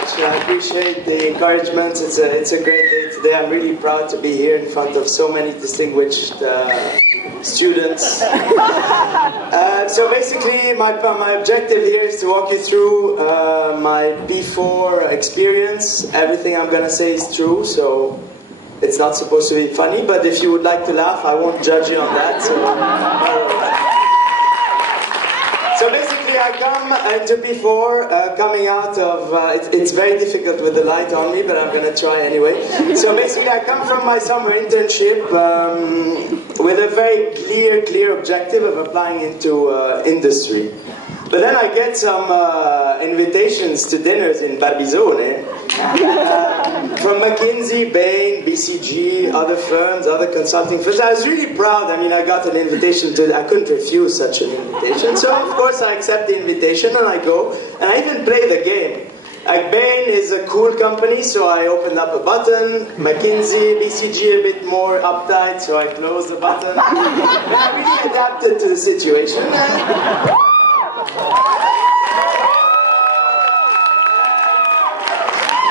much. I appreciate the encouragement. It's a great day today. I'm really proud to be here in front of so many distinguished students. So basically, my objective here is to walk you through my P4 experience. Everything I'm going to say is true, so it's not supposed to be funny, but if you would like to laugh, I won't judge you on that. So basically, I come into P4 coming out of, it's very difficult with the light on me, but I'm going to try anyway. So basically, I come from my summer internship with a very clear objective of applying into industry. But then I get some invitations to dinners in Barbizone from McKinsey, Bain, BCG, other firms, other consulting firms. I was really proud. I mean, I got an invitation I couldn't refuse such an invitation. So, of course, I accept the invitation and I go. And I even play the game. Like, Bain is a cool company, so I opened up a button. McKinsey, BCG a bit more uptight, so I closed the button. And I really adapted to the situation.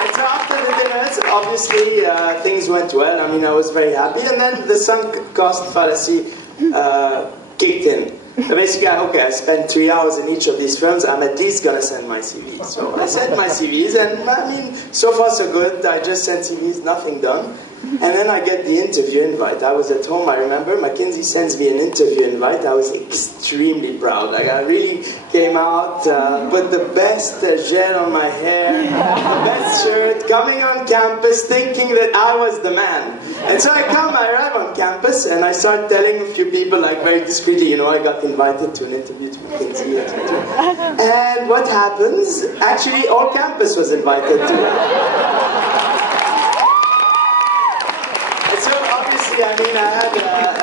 And so after the dinners, obviously things went well. I mean, I was very happy. And then the sunk cost fallacy kicked in. So basically, okay, I spent 3 hours in each of these firms. I'm at least going to send my CVs. So I sent my CVs, and I mean, so far so good. I just sent CVs, nothing done. And then I get the interview invite. I was at home, I remember. McKinsey sends me an interview invite. I was extremely proud. Like, I really came out, put the best gel on my hair, the best shirt, coming on campus, thinking that I was the man. And so I arrive on campus, and I start telling a few people, like, very discreetly, you know, I got invited to an interview to McKinsey, etc. And what happens? Actually, all campus was invited to it. I mean, I had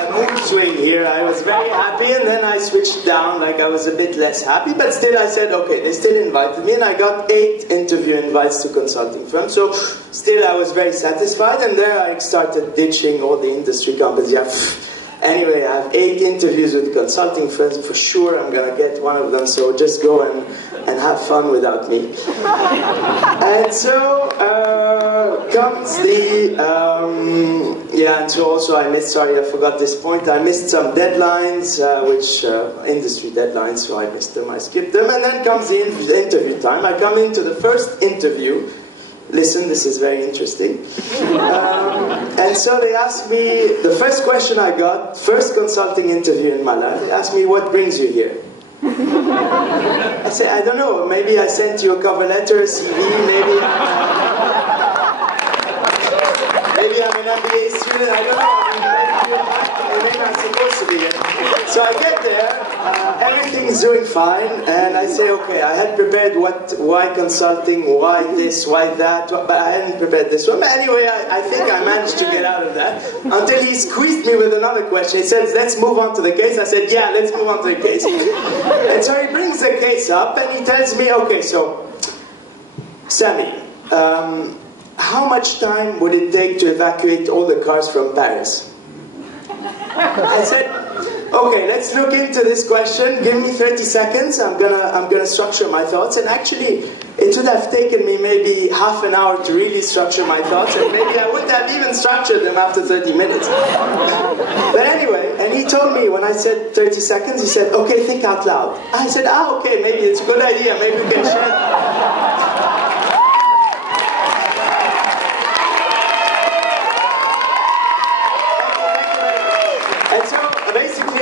a mood swing here. I was very happy, and then I switched down, like I was a bit less happy, but still I said, okay, they still invited me, and I got 8 interview invites to consulting firms, so still I was very satisfied, and there I started ditching all the industry companies. Yeah. Anyway, I have 8 interviews with consulting firms. For sure I'm going to get one of them, so just go and have fun without me. And so comes the, yeah, and so also I missed, sorry, I forgot this point, I missed some deadlines, industry deadlines, so I missed them, I skipped them, and then comes the interview time. I come into the first interview. Listen, this is very interesting. And so they asked me, the first question I got, first consulting interview in my life, they asked me, what brings you here? I said, I don't know, maybe I sent you a cover letter, a CV, maybe I'm an MBA student, I don't know, maybe I'm supposed to be here. So I get there, everything is doing fine, and I say, okay, I had prepared why consulting, why this, why that, but I hadn't prepared this one. But anyway, I think I managed to get out of that, until he squeezed me with another question. He says, let's move on to the case. I said, yeah, let's move on to the case. And so he brings the case up, and he tells me, okay, so, Samy, how much time would it take to evacuate all the cars from Paris? I said, okay, let's look into this question. Give me 30 seconds. I'm gonna structure my thoughts. And actually, it would have taken me maybe half an hour to really structure my thoughts, and maybe I wouldn't have even structured them after 30 minutes. But anyway, and he told me when I said 30 seconds, he said, okay, think out loud. I said, okay, maybe it's a good idea. Maybe we can share.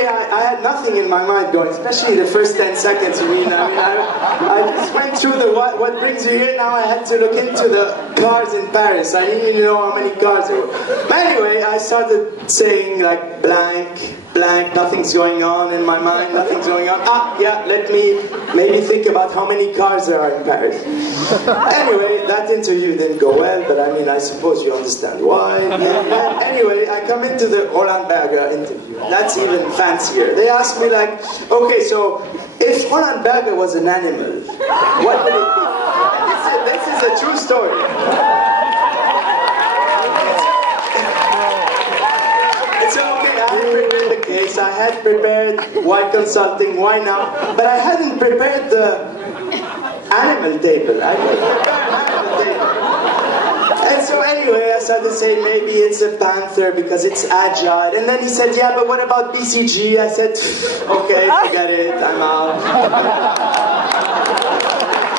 I had nothing in my mind going, especially the first 10 seconds. I just went through the what brings you here. Now I had to look into the cars in Paris. I didn't even know how many cars there were. But anyway, I started saying like blank, nothing's going on in my mind, nothing's going on. Ah, yeah, let me maybe think about how many cars there are in Paris. Anyway, that interview didn't go well, but I mean, I suppose you understand why. And anyway, I come into the Roland Berger interview. That's even fancier. They asked me like, okay, so if Roland Berger was an animal, what would it be? This is a true story. It's okay, I had prepared the case, I had prepared why consulting, why now, but I hadn't prepared the animal table. I didn't prepare an animal table. anyway, I started saying maybe it's a panther because it's agile. And then he said, yeah, but what about BCG? I said, okay, forget it, I'm out.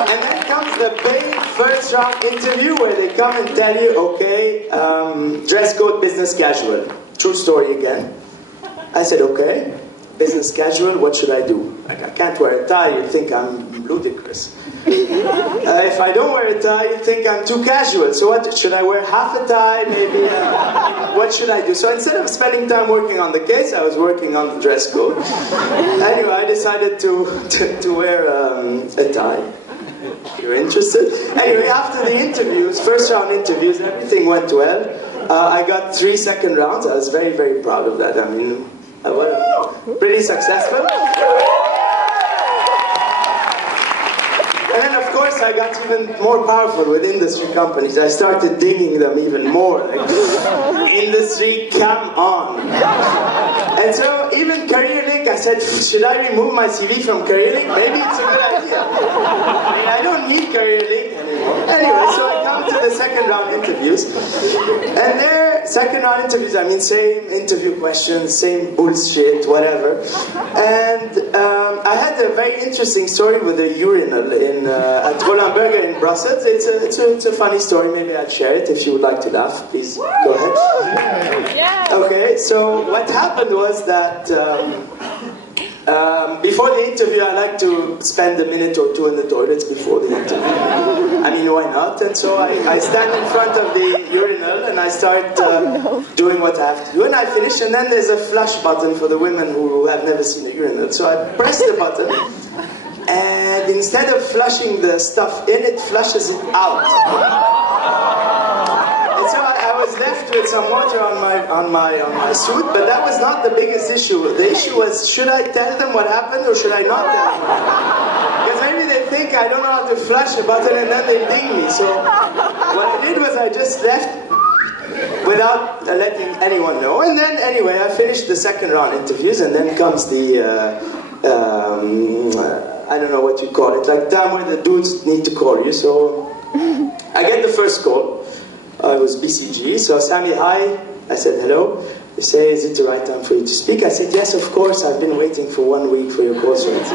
And then comes the paid first round interview where they come and tell you, okay, dress code business casual. True story again. I said, okay, business casual, what should I do? Like, I can't wear a tie, you think I'm ludicrous. If I don't wear a tie, you think I'm too casual. So what, should I wear half a tie, maybe? What should I do? So instead of spending time working on the case, I was working on the dress code. Anyway, I decided to wear a tie. You're interested? Anyway, after the interviews, first round interviews, everything went well. I got 3 second rounds. I was very, very proud of that. I mean, I was pretty successful. And then, of course, I got even more powerful with industry companies. I started dinging them even more. Like, industry, come on. And so, even CareerLink, I said, should I remove my CV from CareerLink? Maybe it's a good idea. I mean, I don't need CareerLink anymore. Anyway, so I come to the second round interviews. And there, second round interviews, I mean, same interview questions, same bullshit, whatever. And I had a very interesting story with a urinal at Roland Berger in Brussels. It's a funny story. Maybe I'll share it if you would like to laugh. Please go ahead. Yeah. Okay, so what happened was that before the interview, I like to spend a minute or two in the toilets before the interview. I mean, why not? And so I stand in front of the urinal and I start doing what I have to do. And I finish, and then there's a flush button for the women who have never seen a urinal. So I press the button, and instead of flushing the stuff in, it flushes it out. And so I was left with some water on my suit, but that was not the biggest issue. The issue was, should I tell them what happened or should I not tell them? Because maybe they think I don't know how to flush a button and then they ding me. So what I did was I just left without letting anyone know. And then anyway, I finished the second round interviews, and then comes the I don't know what you call it, like time where the dudes need to call you. So I get the first call. It was BCG. So Samy, hi. I said hello. They say, is it the right time for you to speak? I said, yes, of course. I've been waiting for 1 week for your call. So it's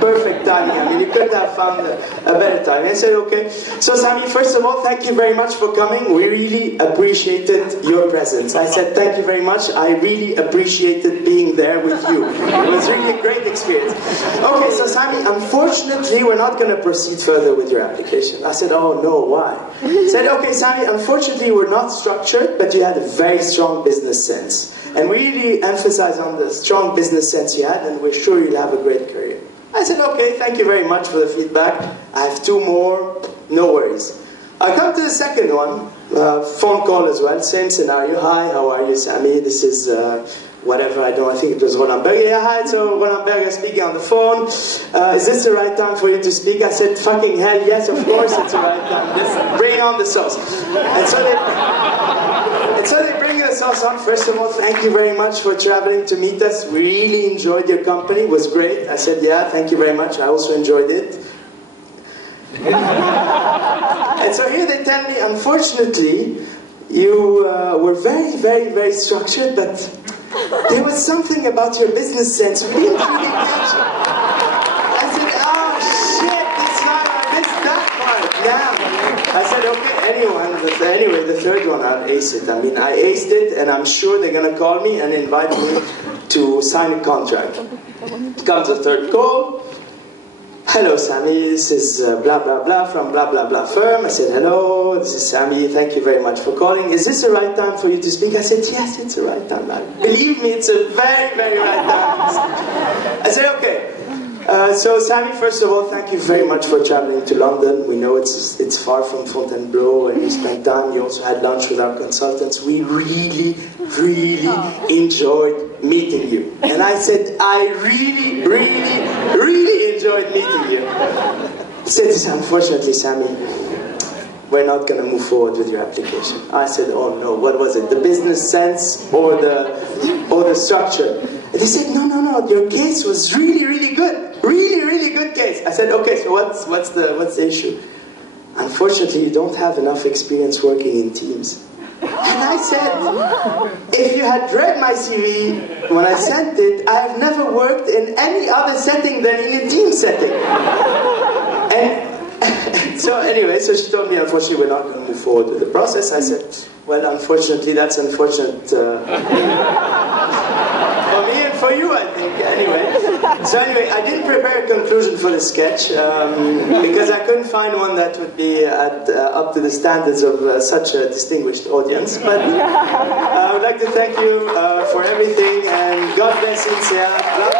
perfect timing. I mean, you couldn't have found a better time. I said, okay. So Samy, first of all, thank you very much for coming. We really appreciated your presence. I said, thank you very much. I really appreciated being there with you. It was really a great experience. Okay, so Samy, unfortunately, we're not going to proceed further with your application. I said, oh no, why? I said, okay, Samy, unfortunately, we're not structured, but you had a very strong business sense. And we really emphasize on the strong business sense you had, and we're sure you'll have a great career. I said, okay, thank you very much for the feedback. I have 2 more, no worries. I come to the second one, phone call as well, same scenario. Hi, how are you, Samy? This is whatever, I think it was Roland Berger. Yeah, hi, so Roland Berger speaking on the phone. Is this the right time for you to speak? I said, fucking hell, yes, of course it's the right time. Bring on the sauce. And so they bring the sauce on. First of all, thank you very much for traveling to meet us. We really enjoyed your company. It was great. I said, yeah, thank you very much. I also enjoyed it. And so here they tell me, unfortunately, you were very, very, very structured, but there was something about your business sense we didn't really catch it. I said, oh shit, this time I missed that part. Damn. I said, okay, anyway, the third one, I'll ace it. I mean, I aced it, and I'm sure they're going to call me and invite me to sign a contract. Comes the third call. Hello, Samy, this is blah, blah, blah from blah, blah, blah firm. I said, hello, this is Samy, thank you very much for calling. Is this the right time for you to speak? I said, yes, it's the right time. Believe me, it's a very, very right time. I said, okay. So, Samy, first of all, thank you very much for traveling to London. We know it's far from Fontainebleau, and you spent time. You also had lunch with our consultants. We really, really enjoyed meeting you. And I said, I really, really, really enjoyed meeting you. He said, unfortunately, Samy, we're not going to move forward with your application. I said, oh no, what was it? The business sense or the structure? And they said, no, your case was really, really good. Really, really good case. I said, okay, so what's the issue? unfortunately, you don't have enough experience working in teams. And I said, if you had read my CV when I sent it, I have never worked in any other setting than in a team setting. And so anyway, so she told me, unfortunately, we're not going to move forward with the process. I said, well, unfortunately, that's unfortunate for me and for you, I think, anyway. So anyway, I didn't prepare a conclusion for the sketch because I couldn't find one that would be up to the standards of such a distinguished audience. But I would like to thank you for everything, and God bless INSEAD.